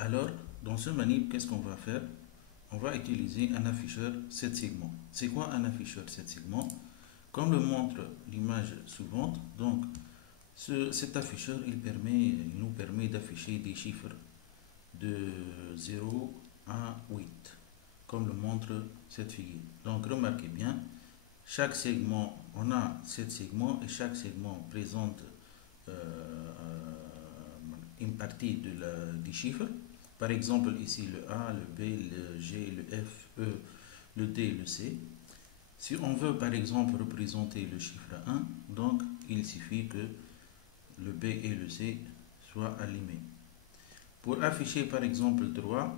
Alors, dans ce manip, qu'est-ce qu'on va faire? On va utiliser un afficheur 7 segments. C'est quoi un afficheur 7 segments? Comme le montre l'image suivante, donc cet afficheur il nous permet d'afficher des chiffres de 0 à 8, comme le montre cette figure. Donc remarquez bien, chaque segment, on a 7 segments et chaque segment présente une partie du chiffre. Par exemple, ici le A, le B, le G, le F, E, le D, le C. Si on veut par exemple représenter le chiffre 1, donc il suffit que le B et le C soient allumés. Pour afficher par exemple 3,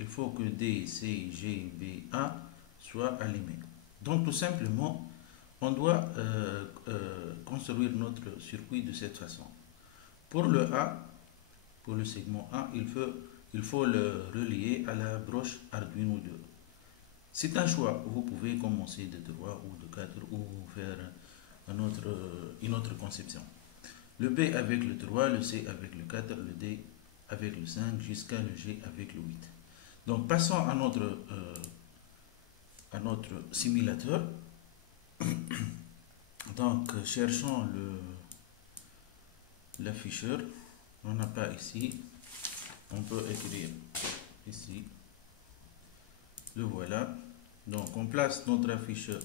il faut que D, C, G, B, A soient allumés. Donc tout simplement, on doit construire notre circuit de cette façon. Pour le A, pour le segment A, il faut le relier à la broche Arduino 2. C'est un choix. Vous pouvez commencer de 3 ou de 4 ou faire une autre conception. Le B avec le 3, le C avec le 4, le D avec le 5, jusqu'à le G avec le 8. Donc passons à notre simulateur. Donc cherchons l'afficheur. On n'a pas ici. On peut écrire ici. Le voilà. Donc on place notre afficheur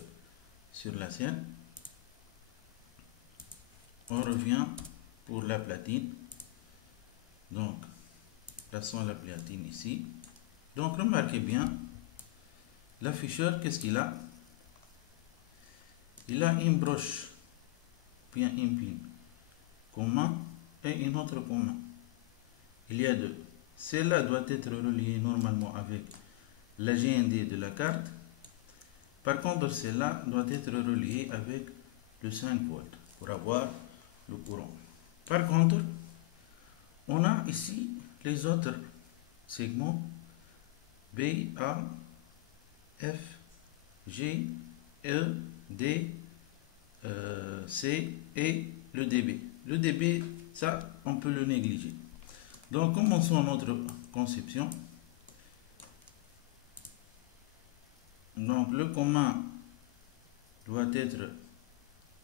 sur la scène. On revient pour la platine. Donc plaçons la platine ici. Donc remarquez bien, l'afficheur, qu'est-ce qu'il a? Il a une broche, bien une pin commun et une autre commun. Il y a deux. Celle-là doit être reliée normalement avec la GND de la carte. Par contre, celle-là doit être reliée avec le 5 volts pour avoir le courant. Par contre, on a ici les autres segments B, A, F, G, E, D, C et le DB. Le DB, ça, on peut le négliger. Donc, commençons notre conception. Donc, le commun doit être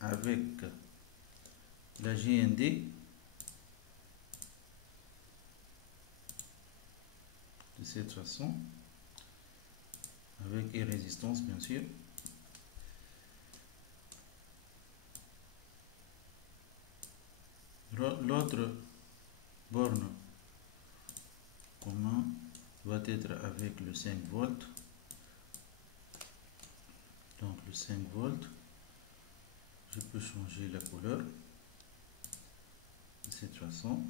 avec la GND de cette façon, avec une résistance bien sûr. L'autre borne commun doit être avec le 5 volts. Donc le 5 volts, je peux changer la couleur de cette façon.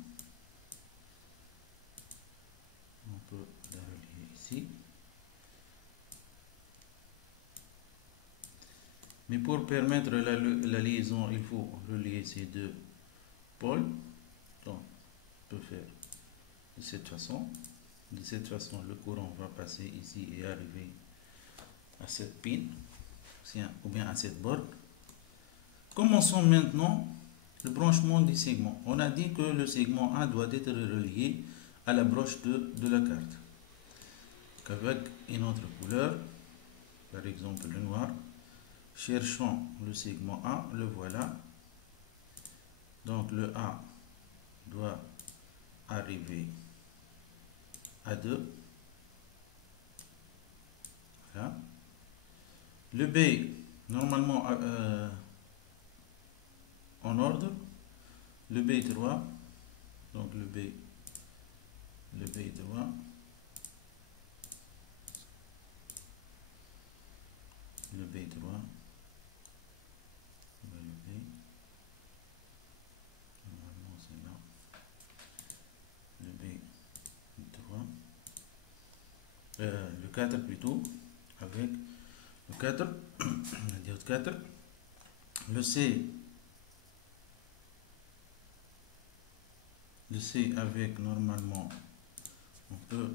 On peut la relier ici. Mais pour permettre la liaison, il faut relier ces deux pôles. Donc, on peut faire de cette façon. De cette façon, le courant va passer ici et arriver à cette pin, ou bien à cette borne. Commençons maintenant le branchement des segments. On a dit que le segment A doit être relié à la broche de la carte. Avec une autre couleur, par exemple le noir. Cherchons le segment A, le voilà. Donc le A doit arriver à 2. Voilà. Le B, normalement en ordre. Le B3, donc le B3, le B3, le B, normalement c'est là, le B3, le 4 plutôt, avec le 4, la diode 4, le C avec normalement on peut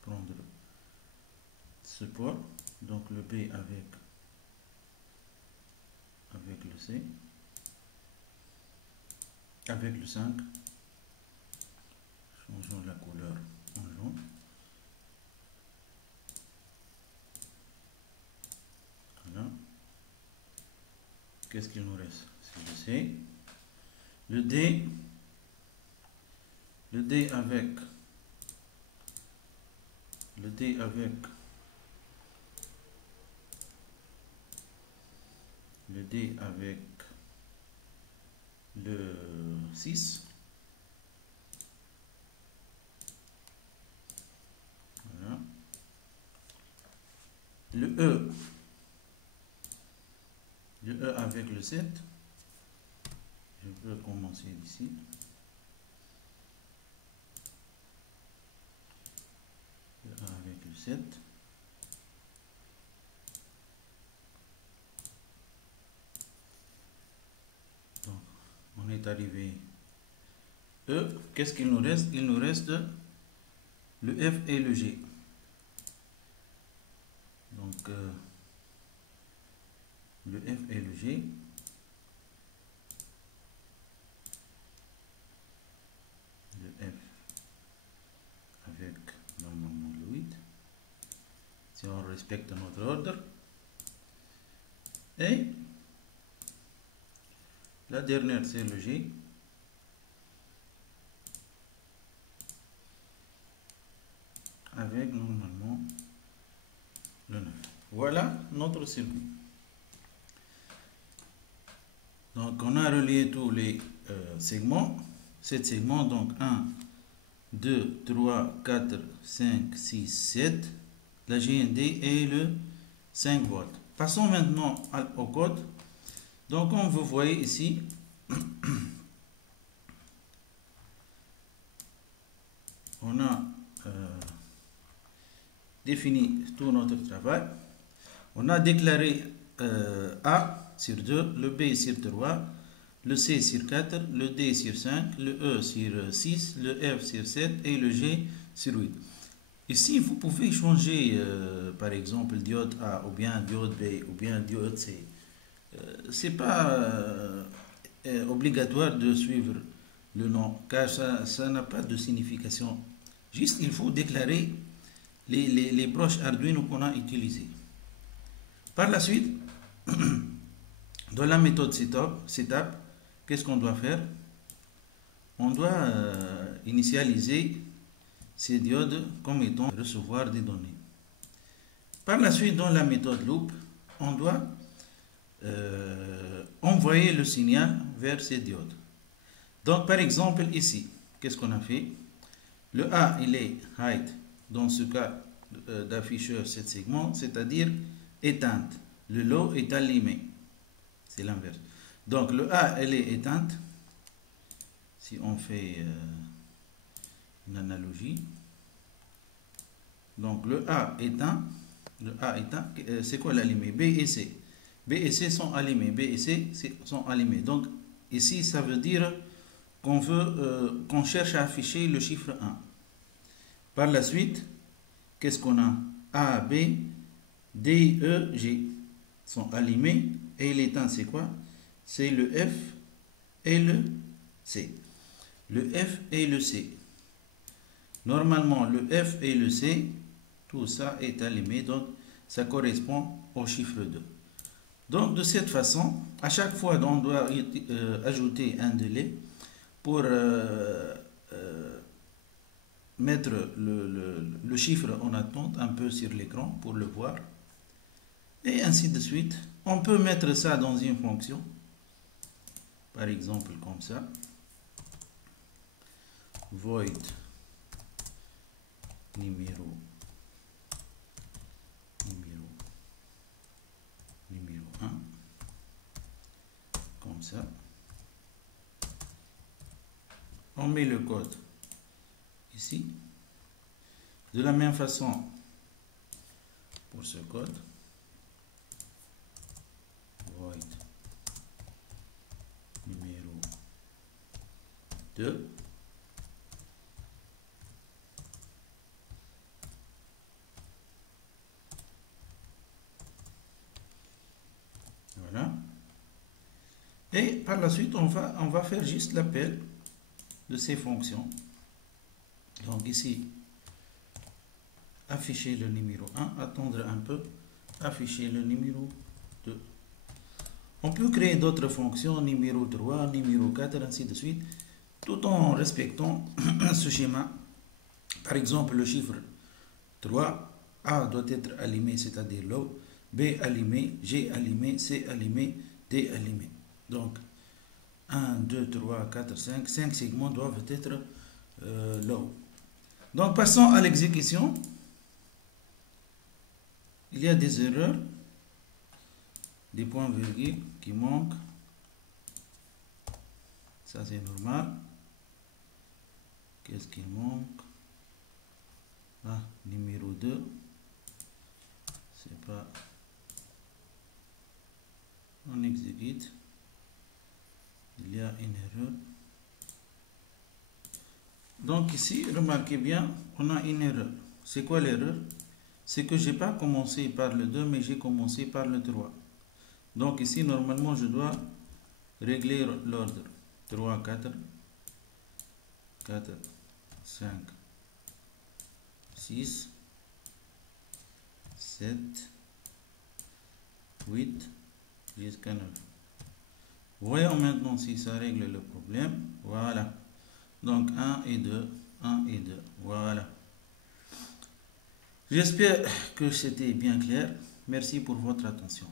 prendre ce port, donc le B avec le C, avec le 5. Changeons la couleur en jaune. Voilà. Qu'est-ce qu'il nous reste? C'est le C. Le D. Le D avec le D avec le D avec le 6. Voilà. Le E avec le 7. Je peux commencer d'ici. Le A avec le 7. Donc, on est arrivé E. Qu'est-ce qu'il nous reste? Il nous reste le F et le G. Donc, le F et le G. Le F avec normalement le 8. Si on respecte notre ordre. Et la dernière, c'est le G. Avec normalement le 9. Voilà notre circuit. Donc on a relié tous les segments. 7 segments, donc 1, 2, 3, 4, 5, 6, 7. La GND et le 5 volts. Passons maintenant au code. Donc comme vous voyez ici, on a défini tout notre travail. On a déclaré A sur 2, le B sur 3, le C sur 4, le D sur 5, le E sur 6, le F sur 7 et le G sur 8. Ici, vous pouvez changer, par exemple, diode A ou bien diode B ou bien diode C. Ce n'est pas obligatoire de suivre le nom, car ça n'a pas de signification. Juste, il faut déclarer les broches Arduino qu'on a utilisées. Par la suite, dans la méthode setup, qu'est-ce qu'on doit faire? On doit initialiser ces diodes comme étant recevoir des données. Par la suite, dans la méthode loop, on doit envoyer le signal vers ces diodes. Donc, par exemple, ici, qu'est-ce qu'on a fait? Le A, il est hide, dans ce cas d'afficheur 7 segments, c'est-à-dire éteinte. Le low est allumé. C'est l'inverse. Donc, le A, elle est éteinte. Si on fait une analogie. Donc, le A éteint. Le A éteint. C'est quoi l'allumé? B et C. B et C sont allumés. B et C sont allumés. Donc, ici, ça veut dire qu'on veut, qu'on cherche à afficher le chiffre 1. Par la suite, qu'est-ce qu'on a? A, B, D, E, G sont allumés. Et l'éteint, c'est quoi? C'est le F et le C. Le F et le C. Normalement, le F et le C, tout ça est allumé. Donc, ça correspond au chiffre 2. Donc, de cette façon, à chaque fois, on doit ajouter un délai pour mettre le chiffre en attente un peu sur l'écran pour le voir. Et ainsi de suite. On peut mettre ça dans une fonction. Par exemple, comme ça. Void numéro 1. Comme ça. On met le code ici. De la même façon pour ce code. Void numéro 2. Voilà. Et par la suite, on va faire juste l'appel de ces fonctions. Donc ici, afficher le numéro 1, attendre un peu, afficher le numéro 2. On peut créer d'autres fonctions, numéro 3, numéro 4, ainsi de suite, tout en respectant ce schéma. Par exemple, le chiffre 3, A doit être allumé, c'est-à-dire low, B allumé, G allumé, C allumé, D allumé. Donc, 1, 2, 3, 4, 5, 5 segments doivent être low. Donc, passons à l'exécution. Il y a des erreurs, des points-virgules qui manquent. Ça, c'est normal. Qu'est-ce qu'il manque? Ah, numéro 2. C'est pas... On exécute. Il y a une erreur. Donc ici, remarquez bien, on a une erreur. C'est quoi l'erreur? C'est que j'ai pas commencé par le 2, mais j'ai commencé par le 3. Donc ici, normalement, je dois régler l'ordre. 3, 4, 4, 5, 6, 7, 8, jusqu'à 9. Voyons maintenant si ça règle le problème. Voilà. Donc 1 et 2, 1 et 2. Voilà. J'espère que c'était bien clair. Merci pour votre attention.